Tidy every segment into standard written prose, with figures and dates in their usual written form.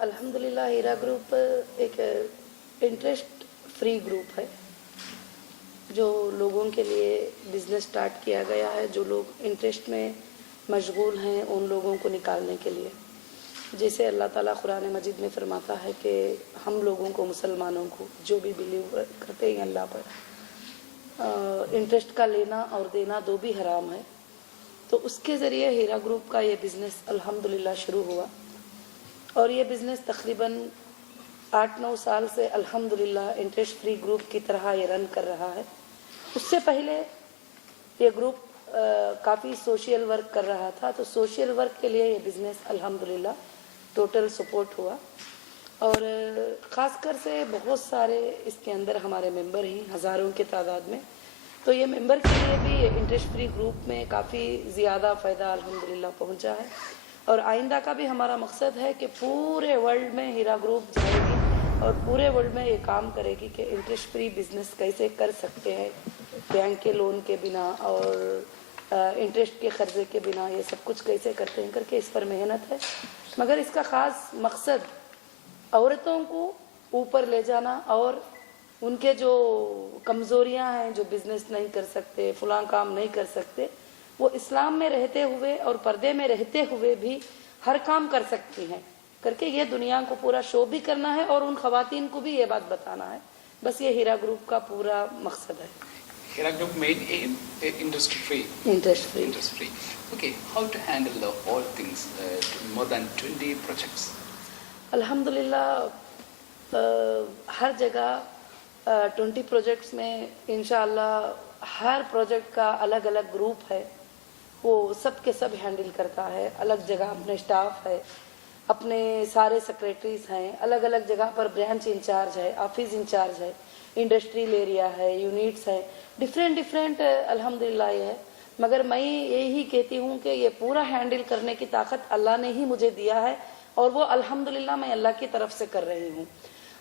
अल्हम्दुलिल्लाह हीरा ग्रुप एक interest free group है जो लोगों के लिए बिज़नेस स्टार्ट किया गया है। जो लोग इंटरेस्ट में मशगूल हैं उन लोगों को निकालने के लिए, जैसे अल्लाह ताला कुरान मजीद में फरमाता है कि हम लोगों को, मुसलमानों को, जो भी बिलीव करते हैं अल्लाह पर, इंटरेस्ट का लेना और देना दो भी हराम है। तो उसके ज़रिए हीरा ग्रुप का ये बिज़नेस अल्हम्दुलिल्लाह शुरू हुआ और ये बिज़नेस तकरीबन 8-9 साल से अल्हम्दुलिल्लाह इंटरेस्ट फ्री ग्रुप की तरह ये रन कर रहा है। उससे पहले ये ग्रुप काफ़ी सोशल वर्क कर रहा था, तो सोशल वर्क के लिए ये बिज़नेस अल्हम्दुलिल्लाह टोटल सपोर्ट हुआ और ख़ासकर से बहुत सारे इसके अंदर हमारे मेंबर हैं, हज़ारों की तादाद में। तो ये मेंबर के लिए भी इंटरेस्ट फ्री ग्रुप में काफ़ी ज़्यादा फ़ायदा अल्हम्दुलिल्लाह पहुंचा है और आइंदा का भी हमारा मकसद है कि पूरे वर्ल्ड में हीरा ग्रुप जाएगी और पूरे वर्ल्ड में ये काम करेगी कि इंटरेस्ट फ्री बिज़नेस कैसे कर सकते हैं, बैंक के लोन के बिना और इंटरेस्ट के ख़र्चे के बिना, ये सब कुछ कैसे करते हैं करके इस पर मेहनत है। मगर इसका ख़ास मकसद औरतों को ऊपर ले जाना और उनके जो कमज़ोरियां हैं, जो बिज़नेस नहीं कर सकते, फलां काम नहीं कर सकते, वो इस्लाम में रहते हुए और पर्दे में रहते हुए भी हर काम कर सकती हैं करके ये दुनिया को पूरा शो भी करना है और उन ख़वातीन को भी ये बात बताना है। बस ये हीरा ग्रुप का पूरा मकसद है। Hira Group main aim industry free. Interest free. Interest free. Okay, how to handle all things? More than 20 projects. अल्हम्दुलिल्लाह हर जगह 20 प्रोजेक्ट्स में इंशाअल्लाह हर प्रोजेक्ट का अलग अलग ग्रुप है, वो सब के सब हैंडल करता है। अलग जगह अपने स्टाफ है, अपने सारे सेक्रेटरीज हैं, अलग अलग जगह पर ब्रांच इंचार्ज है, ऑफिस इंचार्ज है, इंडस्ट्रियल एरिया है, यूनिट्स है, डिफरेंट अल्हम्दुलिल्लाह है। मगर मैं यही कहती हूँ कि ये पूरा हैंडल करने की ताकत अल्लाह ने ही मुझे दिया है और वो अल्हम्दुलिल्लाह मैं अल्लाह की तरफ से कर रही हूँ।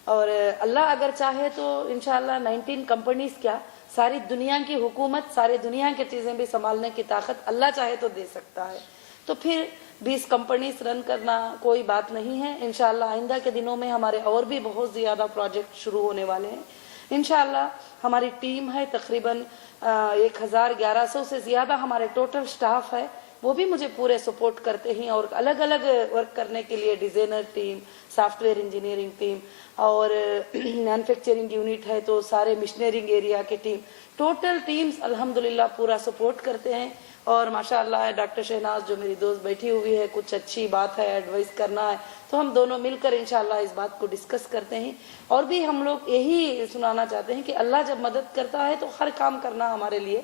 और अल्लाह अगर चाहे तो इंशाअल्लाह 19 कंपनीज क्या, सारी दुनिया की हुकूमत, सारी दुनिया की चीज़ें भी संभालने की ताकत अल्लाह चाहे तो दे सकता है। तो फिर 20 कंपनीज रन करना कोई बात नहीं है। इंशाअल्लाह आइंदा के दिनों में हमारे और भी बहुत ज़्यादा प्रोजेक्ट शुरू होने वाले हैं। इंशाअल्लाह हमारी टीम है तकरीबन 1100 से ज़्यादा हमारे टोटल स्टाफ है, वो भी मुझे पूरे सपोर्ट करते हैं और अलग अलग वर्क करने के लिए designer team, software engineering team और मैन्युफैक्चरिंग यूनिट है तो सारे मशीनरिंग एरिया की टीम, टोटल टीम्स अल्हम्दुलिल्लाह पूरा सपोर्ट करते हैं। और माशाअल्लाह डॉक्टर शहनाज जो मेरी दोस्त बैठी हुई है, कुछ अच्छी बात है, एडवाइस करना है तो हम दोनों मिलकर इंशाअल्लाह इस बात को डिस्कस करते हैं। और भी हम लोग यही सुनाना चाहते हैं कि अल्लाह जब मदद करता है तो हर काम करना हमारे लिए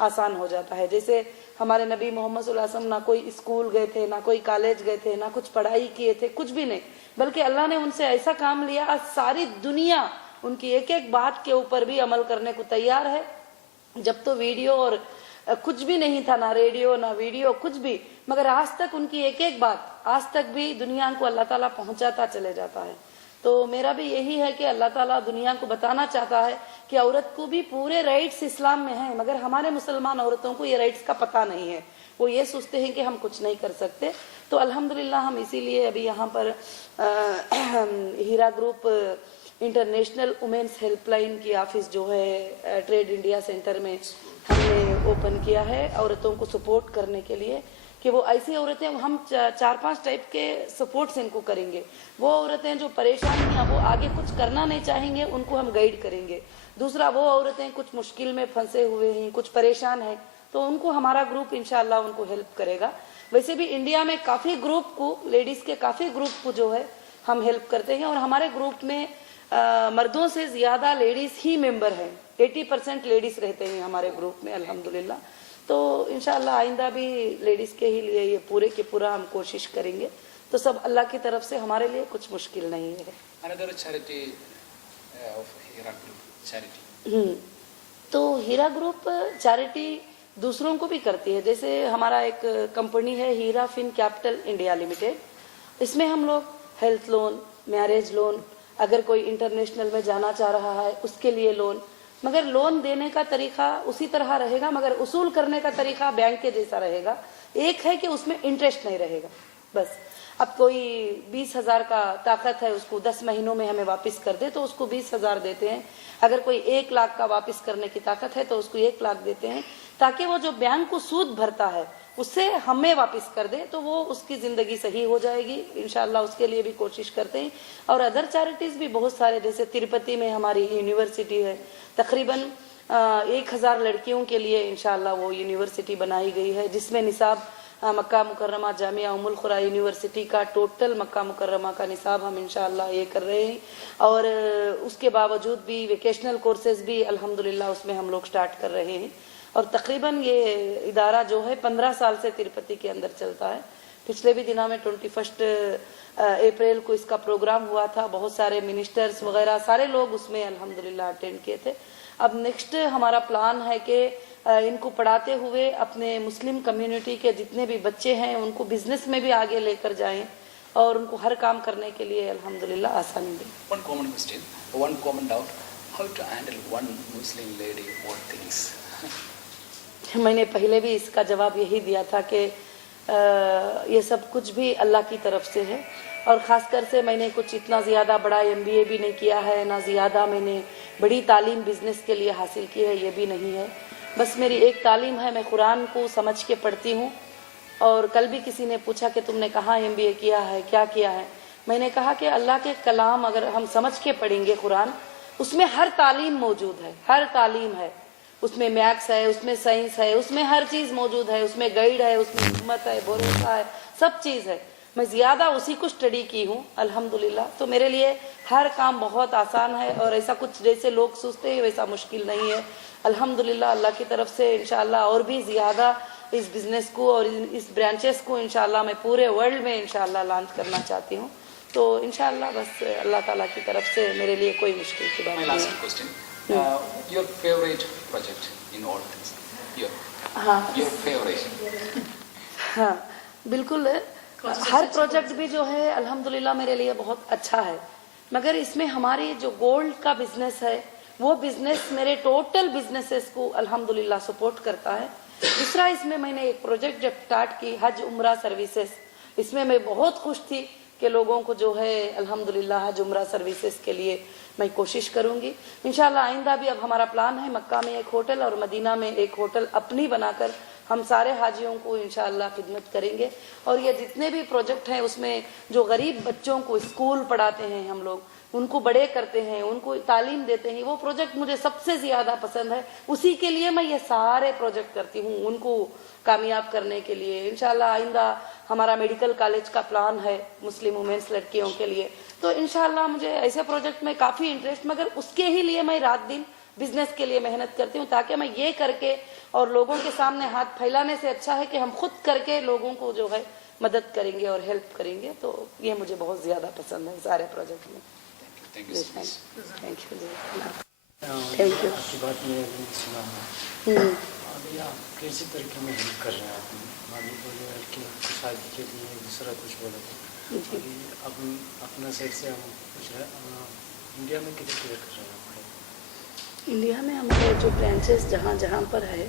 आसान हो जाता है। जैसे हमारे नबी मोहम्मद सल्लल्लाहु अलैहि वसल्लम ना कोई स्कूल गए थे, ना कोई कॉलेज गए थे, ना कुछ पढ़ाई किए थे, कुछ भी नहीं, बल्कि अल्लाह ने उनसे ऐसा काम लिया, आज सारी दुनिया उनकी एक एक बात के ऊपर भी अमल करने को तैयार है। जब तो वीडियो और कुछ भी नहीं था, ना रेडियो ना वीडियो कुछ भी, मगर आज तक उनकी एक एक बात आज तक भी दुनिया को अल्लाह ताला पहुंचाता चले जाता है। तो मेरा भी यही है कि अल्लाह ताला दुनिया को बताना चाहता है कि औरत को भी पूरे राइट्स इस्लाम में हैं, मगर हमारे मुसलमान औरतों को ये राइट्स का पता नहीं है। वो ये सोचते हैं कि हम कुछ नहीं कर सकते। तो अल्हम्दुलिल्लाह हम इसीलिए अभी यहाँ पर हीरा ग्रुप इंटरनेशनल वुमेन्स हेल्पलाइन की ऑफिस जो है ट्रेड इंडिया सेंटर में हमने ओपन किया है औरतों को सपोर्ट करने के लिए कि वो ऐसी औरतें, हम 4-5 टाइप के सपोर्ट्स इनको करेंगे। वो औरतें जो परेशान हैं, वो आगे कुछ करना नहीं चाहेंगे, उनको हम गाइड करेंगे। दूसरा, वो औरतें कुछ मुश्किल में फंसे हुए हैं, कुछ परेशान हैं, तो उनको हमारा ग्रुप इंशाअल्लाह उनको हेल्प करेगा। वैसे भी इंडिया में काफ़ी ग्रुप को, लेडीज़ के काफ़ी ग्रुप को जो है हम हेल्प करते हैं और हमारे ग्रुप में मर्दों से ज़्यादा लेडीज़ ही मेंबर हैं। 80% लेडीज़ रहते हैं हमारे ग्रुप में अल्हम्दुलिल्लाह। तो इंशाअल्लाह आइंदा भी लेडीज़ के ही लिए ये पूरे के पूरा हम कोशिश करेंगे। तो सब अल्लाह की तरफ से, हमारे लिए कुछ मुश्किल नहीं है। Another charity of Hira Group, charity. तो हीरा ग्रुप चैरिटी दूसरों को भी करती है। जैसे हमारा एक कंपनी है हीरा फिन कैपिटल इंडिया लिमिटेड, इसमें हम लोग हेल्थ लोन, मैरिज लोन, अगर कोई इंटरनेशनल में जाना चाह रहा है उसके लिए लोन, मगर लोन देने का तरीका उसी तरह रहेगा, मगर उसूल करने का तरीका बैंक के जैसा रहेगा। एक है कि उसमें इंटरेस्ट नहीं रहेगा, बस अब कोई 20,000 का ताकत है, उसको 10 महीनों में हमें वापस कर दे तो उसको 20,000 देते हैं। अगर कोई 1 लाख का वापस करने की ताकत है तो उसको 1 लाख देते हैं, ताकि वो जो बैंक को सूद भरता है उससे हमें वापस कर दे तो वो उसकी जिंदगी सही हो जाएगी इंशाल्लाह। उसके लिए भी कोशिश करते हैं। और अदर चैरिटीज भी बहुत सारे, जैसे तिरुपति में हमारी यूनिवर्सिटी है, तकरीबन 1,000 लड़कियों के लिए इंशाल्लाह वो यूनिवर्सिटी बनाई गई है, जिसमें निसाब मक्का मुकर्रमा जामिया उम्मुल खुरा यूनिवर्सिटी का टोटल मक्का मुकर्रमा का निसाब हम इंशाल्लाह ये कर रहे हैं। और उसके बावजूद भी वेकेशनल कोर्सेज भी अल्हम्दुलिल्लाह उसमें हम लोग स्टार्ट कर रहे हैं। और तकरीबन ये इदारा जो है 15 साल से तिरुपति के अंदर चलता है। पिछले भी दिनों में 21 अप्रैल को इसका प्रोग्राम हुआ था, बहुत सारे मिनिस्टर्स वगैरह सारे लोग उसमें अल्हम्दुलिल्लाह अटेंड किए थे। अब नेक्स्ट हमारा प्लान है कि इनको पढ़ाते हुए अपने मुस्लिम कम्युनिटी के जितने भी बच्चे हैं उनको बिजनेस में भी आगे लेकर जाएं और उनको हर काम करने के लिए अल्हम्दुलिल्लाह आसानी दें। One common question, one common doubt, how to handle one Muslim lady all things? मैंने पहले भी इसका जवाब यही दिया था कि ये सब कुछ भी अल्लाह की तरफ से है। और ख़ासकर से मैंने कुछ इतना ज़्यादा बड़ा MBA भी नहीं किया है, ना ज़्यादा मैंने बड़ी तालीम बिजनेस के लिए हासिल की है, ये भी नहीं है। बस मेरी एक तालीम है, मैं कुरान को समझ के पढ़ती हूँ। और कल भी किसी ने पूछा कि तुमने कहाँ MBA किया है, क्या किया है, मैंने कहा कि अल्लाह के कलाम अगर हम समझ के पढ़ेंगे कुरान, उसमें हर तालीम मौजूद है, हर तालीम है। उसमें मैथ्स है, उसमें साइंस है, उसमें हर चीज़ मौजूद है, उसमें गाइड है, उसमें हिम्मत है, भरोसा है, सब चीज़ है। मैं ज़्यादा उसी को स्टडी की हूँ अल्हम्दुलिल्लाह। तो मेरे लिए हर काम बहुत आसान है और ऐसा कुछ जैसे लोग सोचते हैं वैसा मुश्किल नहीं है अल्हम्दुलिल्लाह। अल्लाह की तरफ से इंशाल्लाह और भी ज़्यादा इस बिज़नेस को और इस ब्रांचेस को इंशाल्लाह मैं पूरे वर्ल्ड में इंशाल्लाह लॉन्च करना चाहती हूँ। तो इंशाल्लाह बस अल्लाह ताला की तरफ से मेरे लिए कोई मुश्किल की बात My नहीं last है। question, your favorite project in all things? हाँ Your favorite? हाँ बिल्कुल, हर प्रोजेक्ट भी जो है अल्हम्दुलिल्लाह मेरे लिए बहुत अच्छा है, मगर इसमें हमारी जो गोल्ड का बिजनेस है वो बिजनेस मेरे टोटल बिजनेसेस को अल्हम्दुलिल्लाह सपोर्ट करता है। दूसरा, इसमें मैंने एक प्रोजेक्ट जब स्टार्ट की हज उम्रा सर्विसेज, इसमें मैं बहुत खुश थी कि लोगों को जो है अल्हम्दुलिल्लाह हज उम्रा सर्विसेज के लिए मैं कोशिश करूंगी इंशाल्लाह। आइंदा भी अब हमारा प्लान है मक्का में एक होटल और मदीना में एक होटल अपनी बनाकर हम सारे हाजियों को इंशाल्लाह खिदमत करेंगे। और ये जितने भी प्रोजेक्ट हैं उसमें जो गरीब बच्चों को स्कूल पढ़ाते हैं हम लोग, उनको बड़े करते हैं, उनको तालीम देते हैं, वो प्रोजेक्ट मुझे सबसे ज़्यादा पसंद है। उसी के लिए मैं ये सारे प्रोजेक्ट करती हूँ, उनको कामयाब करने के लिए। इंशाल्लाह आइंदा हमारा मेडिकल कॉलेज का प्लान है मुस्लिम वुमेन्स लड़कियों के लिए। तो इंशाल्लाह मुझे ऐसे प्रोजेक्ट में काफ़ी इंटरेस्ट, मगर उसके ही लिए मैं रात दिन बिजनेस के लिए मेहनत करती हूँ, ताकि मैं ये करके और लोगों के सामने हाथ फैलाने से अच्छा है कि हम खुद करके लोगों को जो है मदद करेंगे और हेल्प करेंगे। तो ये मुझे बहुत ज़्यादा पसंद है सारे प्रोजेक्ट में। Thank you so much. Thank you ji, thank you. आपकी बात में अभी सुना है, अभी आप कैसे तरीके में हेल्प कर रहे हैं? आप अभी बोले कि शादी के लिए दूसरा कुछ बोला था, अभी अब अपना साइड से हम पूछ रहे हैं इंडिया में किधर किधर कर रहे हैं आप? इंडिया में हमारे जो ब्रांचेस जहाँ जहाँ पर है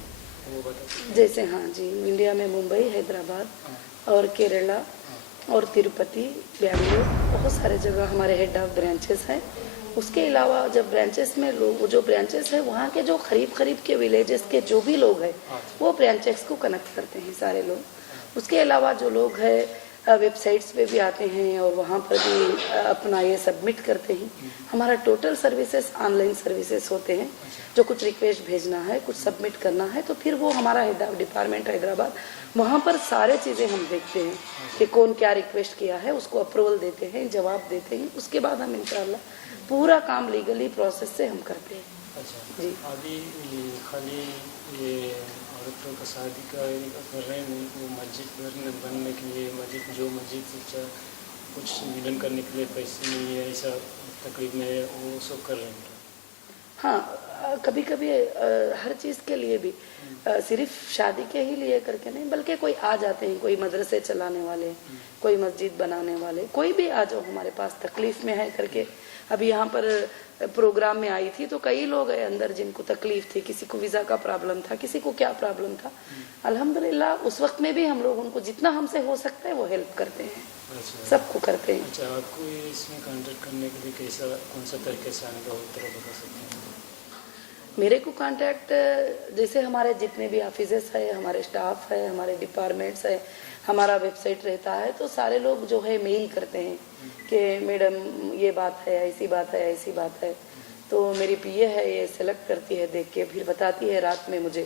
वो बता। जैसे हाँ जी, इंडिया में मुंबई, हैदराबाद और केरला और तिरुपति, बेंगलुरु, बहुत सारे जगह हमारे हेड ऑफ ब्रांचेस हैं। उसके अलावा जब ब्रांचेस में लोग जो ब्रांचेस है वहाँ के जो करीब के विलेजेस के जो भी लोग हैं वो ब्रांचेस को कनेक्ट करते हैं सारे लोग। उसके अलावा जो लोग हैं वेबसाइट्स पे भी आते हैं और वहाँ पर भी अपना ये सबमिट करते हैं। हमारा टोटल सर्विसेज ऑनलाइन सर्विसेज होते हैं। जो कुछ रिक्वेस्ट भेजना है, कुछ सबमिट करना है, तो फिर वो हमारा डिपार्टमेंट हैदराबाद वहाँ पर सारे चीज़ें हम देखते हैं कि कौन क्या रिक्वेस्ट किया है, उसको अप्रूवल देते हैं, जवाब देते हैं। उसके बाद हम इंशाल्लाह पूरा काम लीगली प्रोसेस से हम करते हैं। अच्छा जी। अभी खाली ये औरतों का शादी का कर रहे हैं, वो मस्जिद बनने के लिए मस्जिद से कुछ मिलन करने के लिए पैसे नहीं है, ऐसा तकरीब में वो सब कर रहे हैं। हाँ, کبھی کبھی ہر چیز کے لیے بھی صرف شادی کے ہی لیے کر کے نہیں بلکہ کوئی آ جاتے ہیں, کوئی مدرسے چلانے والے, کوئی مسجد بنانے والے, کوئی بھی آ جاؤ ہمارے پاس تکلیف میں ہے کر کے. ابھی یہاں پر پروگرام میں آئی تھی تو کئی لوگ ہیں اندر جن کو تکلیف تھی, کسی کو ویزا کا پرابلم تھا, کسی کو کیا پرابلم تھا. الحمدللہ اس وقت میں بھی ہم لوگ ان کو جتنا ہم سے ہو سکتا ہے وہ ہیلپ کرتے ہیں, سب کو کرتے ہیں. اچھا, آپ کو اس میں کانٹیکٹ کرنے کے لیے کیسا کون سا طریقے سے آنے کا طرح بتا سکتے ہیں؟ میرے کو کانٹیکٹ جیسے ہمارے جتنے بھی آفیسز ہے, ہمارے اسٹاف ہے, ہمارے ڈپارٹمنٹس ہے, ہمارا ویب سائٹ رہتا ہے, تو سارے لوگ جو ہے میل کرتے ہیں کہ میڈم یہ بات ہے, ایسی بات ہے, ایسی بات ہے. تو میری پی اے ہے, یہ سلیکٹ کرتی ہے, دیکھ کے پھر بتاتی ہے رات میں مجھے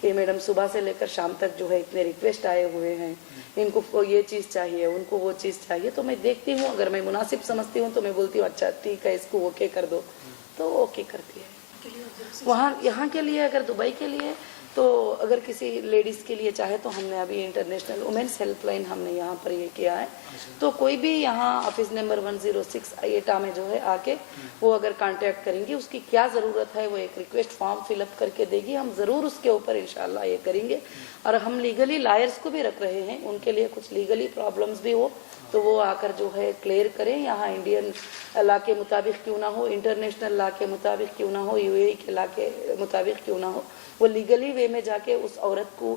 کہ میڈم صبح سے لے کر شام تک جو ہے اتنے ریکویسٹ آئے ہوئے ہیں, ان کو یہ چیز چاہیے, ان کو وہ چیز چاہیے. تو میں دیکھتی ہوں, اگر میں مناسب سمجھتی ہوں تو میں بولتی ہوں اچھا ٹھیک ہے اس کو اوکے کر دو, تو وہ اوکے کرتی ہے. وہاں یہاں کے لیے اگر دبئی کے لیے تو اگر کسی لیڈیز کے لیے چاہے تو ہم نے ابھی انٹرنیشنل وومنس ہیلپ لائن ہم نے یہاں پر یہ کیا ہے. تو کوئی بھی یہاں آفس نمبر 106 ایٹا میں جو ہے آ کے وہ اگر کانٹیکٹ کریں گی, اس کی کیا ضرورت ہے وہ ایک ریکویسٹ فارم فل اپ کر کے دے گی, ہم ضرور اس کے اوپر انشاءاللہ یہ کریں گے. اور ہم لیگلی لائرز کو بھی رکھ رہے ہیں, ان کے لیے کچھ لیگلی پرابلمس بھی ہو تو وہ آ کر جو ہے کلیئر کریں. یہاں انڈین لا کے مطابق کیوں نہ ہو, انٹرنیشنل لا کے مطابق کیوں نہ ہو, یو اے ای کے لا کے مطابق کیوں نہ ہو, وہ لیگلی وے میں جا کے اس عورت کو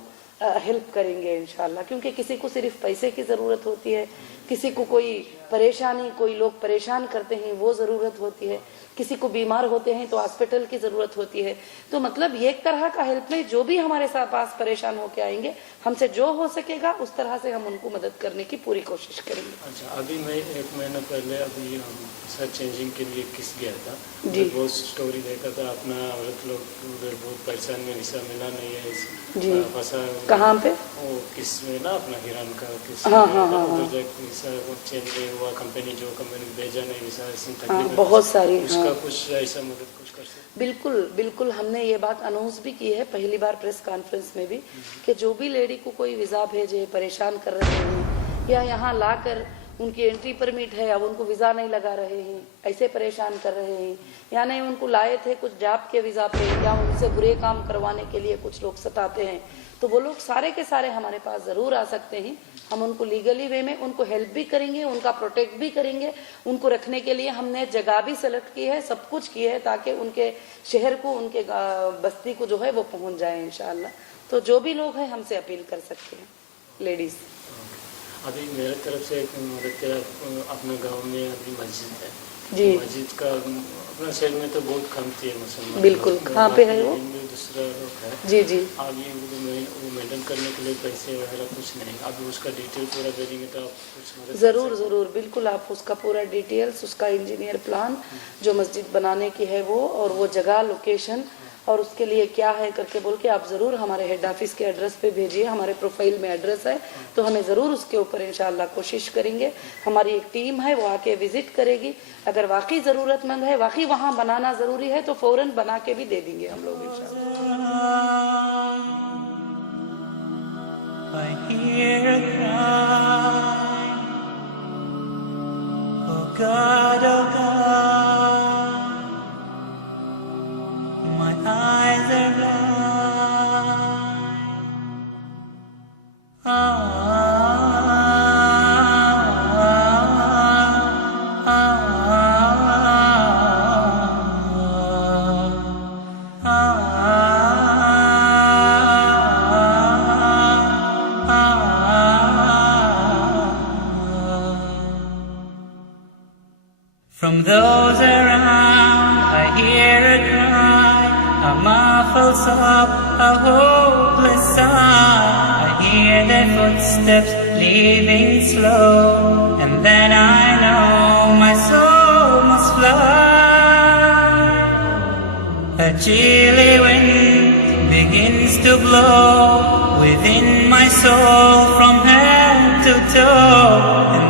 ہیلپ کریں گے انشاءاللہ. کیونکہ کسی کو صرف پیسے کی ضرورت ہوتی ہے, کسی کو کوئی پریشانی, کوئی لوگ پریشان کرتے ہیں وہ ضرورت ہوتی ہے, کسی کو بیمار ہوتے ہیں تو ہاسپٹل کی ضرورت ہوتی ہے. تو مطلب ایک طرح کا ہیلپ نہیں, جو بھی ہمارے پاس پریشان ہو کے آئیں گے ہم سے جو ہو سکے گا اس طرح سے ہم ان کو مدد کرنے کی پوری کوشش کریں گے. اچھا, ابھی میں 1 مہینہ پہلے ابھی سرچ چینجنگ کے لیے کس گیا تھا, جی بہت اسٹوری دیکھا تھا اپنا, عورت لوگ ادھر بہت پریشان میں, ویسا ملا نہیں ہے, جی پھنسا. کہاں پہ؟ وہ کس میں نا اپنا ایران کا کس ہاں ہاں ہاں ویسا چینج نہیں ہوا, کمپنی جو کمپنی بھیجا نہیں ویسا, ہاں بہت ساری. اس کا کچھ ایسا مدد کچھ کر سکتے؟ بالکل بالکل, ہم نے یہ بات اناؤنس بھی کی ہے پہلی بار پریس کانفرنس میں بھی کہ جو بھی لیڈی کو کوئی ویزا بھیجے, پریشان کر رہے ہیں یا یہاں لا کر ان کی انٹری پرمٹ ہے اب ان کو ویزا نہیں لگا رہے ہیں, ایسے پریشان کر رہے ہیں, یا نہیں ان کو لائے تھے کچھ جاب کے ویزا پہ یا ان سے برے کام کروانے کے لیے کچھ لوگ ستاتے ہیں, تو وہ لوگ سارے کے سارے ہمارے پاس ضرور آ سکتے ہیں. ہم ان کو لیگلی وے میں ان کو ہیلپ بھی کریں گے, ان کا پروٹیکٹ بھی کریں گے. ان کو رکھنے کے لیے ہم نے جگہ بھی سلیکٹ کی ہے, سب کچھ کی ہے تاکہ ان کے شہر کو, ان کے بستی کو جو ہے وہ پہنچ جائے انشاءاللہ. تو جو بھی لوگ ہیں ہم سے اپیل کر سکتے ہیں لیڈیز. ابھی میرے طرف سے ایک مدد کیا, اپنے گاؤں میں ابھی مسجد ہے, جی مسجد کا اپنا شہر میں تو بہت کم تھی مسلمان, بالکل. کہاں پہ ہے وہ؟ دوسرا ہے. جی جی, ابھی وہ مینٹین کرنے کے لیے پیسے وغیرہ کچھ نہیں, ابھی اس کا ڈیٹیل پورا دے دیں گے تو آپ کچھ مدد ضرور ضرور, بالکل. آپ اس کا پورا ڈیٹیلز, اس کا انجینئر پلان جو مسجد بنانے کی ہے وہ, اور وہ جگہ, لوکیشن اور اس کے لیے کیا ہے کر کے بول کے آپ ضرور ہمارے ہیڈ آفس کے ایڈریس پہ بھیجیے. ہمارے پروفائل میں ایڈریس ہے تو ہمیں ضرور اس کے اوپر انشاءاللہ کوشش کریں گے. ہماری ایک ٹیم ہے وہ آ کے وزٹ کرے گی, اگر واقعی ضرورت مند ہے, واقعی وہاں بنانا ضروری ہے تو فوراً بنا کے بھی دے دیں گے ہم لوگ انشاءاللہ. I hear a cry, oh God, my eyes are blind. From those around I hear a cry, a muffled sob, a hopeless sigh. I hear their footsteps leaving slow, and then I know my soul must fly. A chilly wind begins to blow within my soul from head to toe, and